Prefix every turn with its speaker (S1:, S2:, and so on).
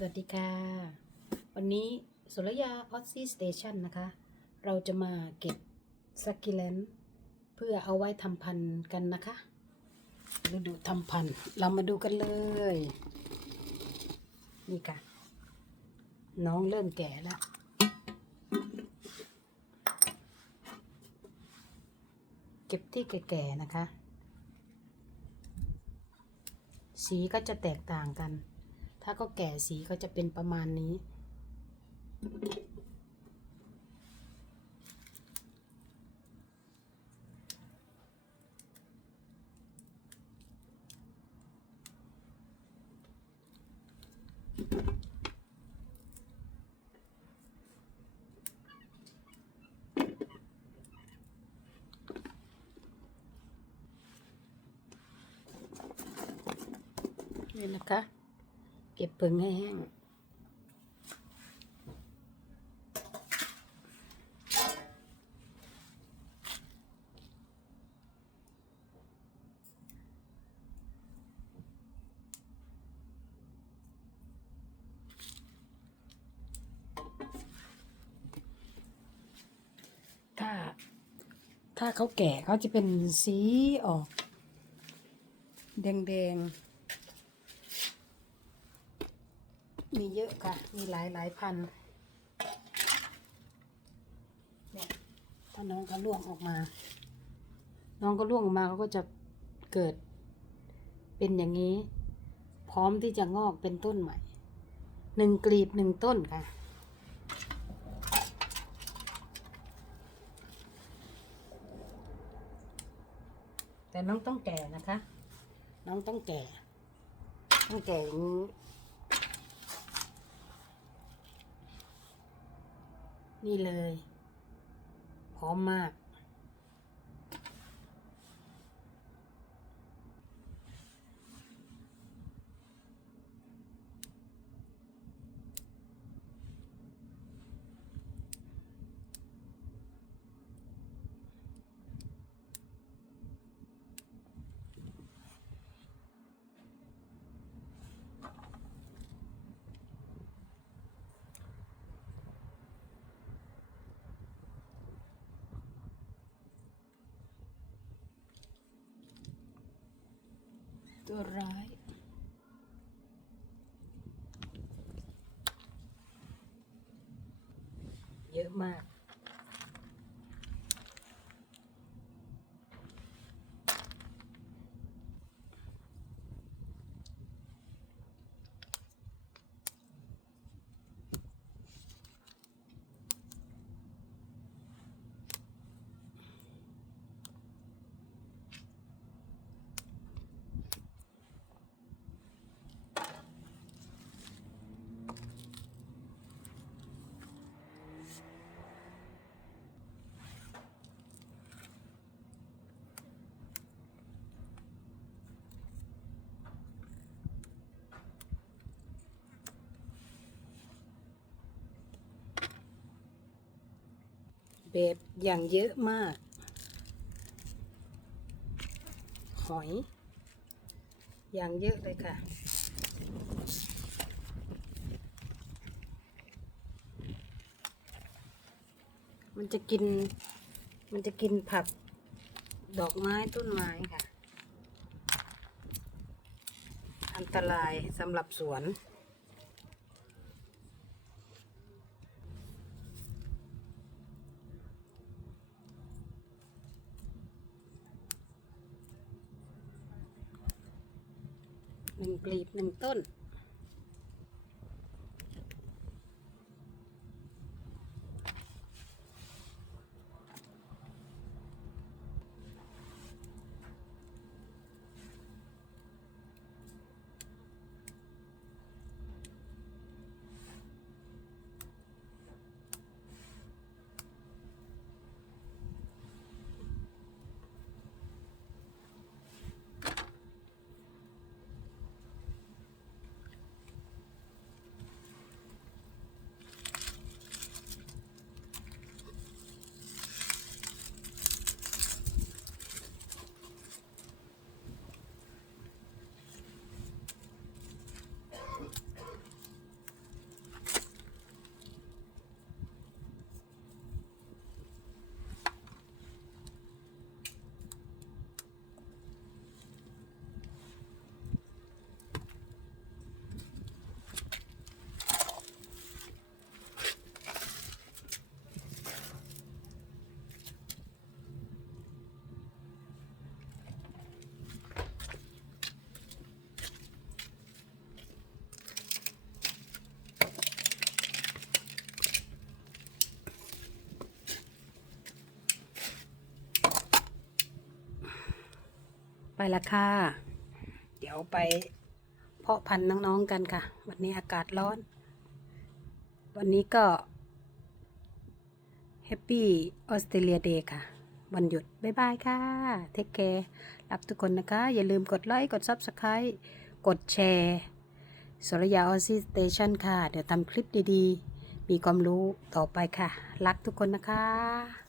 S1: สวัสดีค่ะ วันนี้สุรยาออสซี่สเตชันนะคะ เราจะมาเก็บสักกิแลนเพื่อเอาไว้ทำพันธุ์กันนะคะฤดูทำพันธุ์เรามาดูกันเลย นี่ค่ะ น้องเริ่มแก่แล้วเก็บที่แก่ๆนะคะ สีก็จะแตกต่างกัน ถ้าก็แก่สีก็จะเป็นประมาณนี้ นี่นะคะ เก็บผึ่งให้แห้ง ถ้า ถ้าเขาแก่เขาจะเป็นสีออก แดงๆ มีเยอะค่ะ มีหลายหลายพันเนี่ยถ้าน้องเขาล่วงออกมา น้องก็ล่วงออกมาเขาก็จะเกิด เป็นอย่างนี้ พร้อมที่จะงอกเป็นต้นใหม่หนึ่งกลีบหนึ่งต้นค่ะแต่น้องต้องแก่นะคะ น้องต้องแก่ ต้องแก่อย่างนี้ นี่เลย พร้อมมาก ตัวร้ายเยอะมาก แบบอย่างเยอะมาก หอย อย่างเยอะเลยค่ะ มันจะกิน มันจะกินผัก ดอกไม้ต้นไม้ค่ะ อันตรายสำหรับสวน หนึ่งกลีบหนึ่งต้น ไปละค่ะ เดี๋ยวไปเพาะพันธุ์น้องๆกันค่ะ วันนี้อากาศร้อน วันนี้ก็แฮปปี้ออสเตรเลียเดย์ค่ะ วันหยุด บ๊ายบายค่ะ เทคแคร์รับทุกคนนะคะ อย่าลืมกดไลค์ กด Subscribe กดแชร์สรยาออสซีสเตชันค่ะ เดี๋ยวทำคลิปดีๆ มีความรู้ต่อไปค่ะ รักทุกคนนะคะ